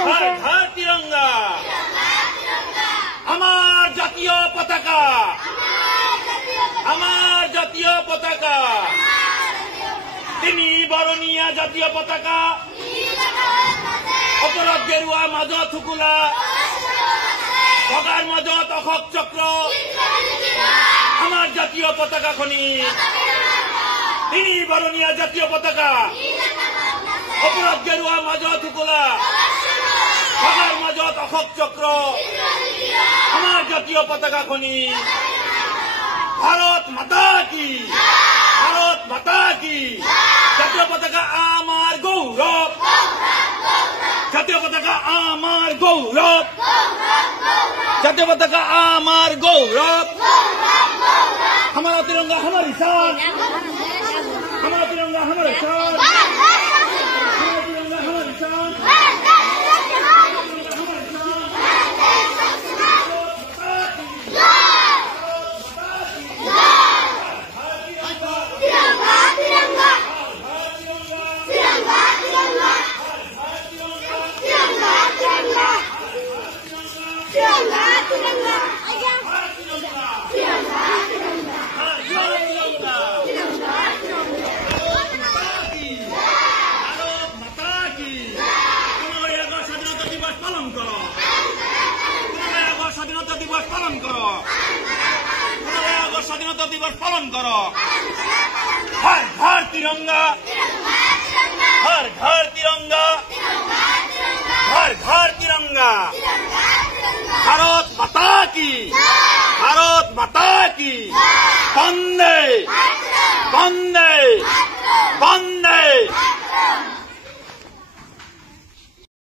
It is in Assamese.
ঘর ঘর তিরঙ্গা আমার জাতীয় পতাকা আমার জাতীয় পতাকা তিনি বরণীয়া জাতীয় পতাকা অপরাধ গেরুয়া মাজত থুকুলা বগার মাজত অশোক চক্র আমার জাতীয় পতাকা খনি তিনি বরণীয়া জাতীয় পতাকা অপরাধ গেরুয়া মাজত থুকুলা বগার মাজত অশোক চক্র আমার জাতীয় পতাকা খনি ভারত মাতা কি ভারত মাতা কি জাতীয় পতাকা আমার গৌরব জাতীয় পতাকা আমার গৌরব জাতীয় পতাকা আমার গৌরব हमारा तिरंगा हमारी शान हमारा तिरंगा हमारी शान हमारा तिरंगा हमारी शान স্বাধীনতা দিবস পালন করো স্বাধীনতা দিবস পালন করো हर घर तिरंगा हर घर तिरंगा हर घर तिरंगा भारत माता की भारत माता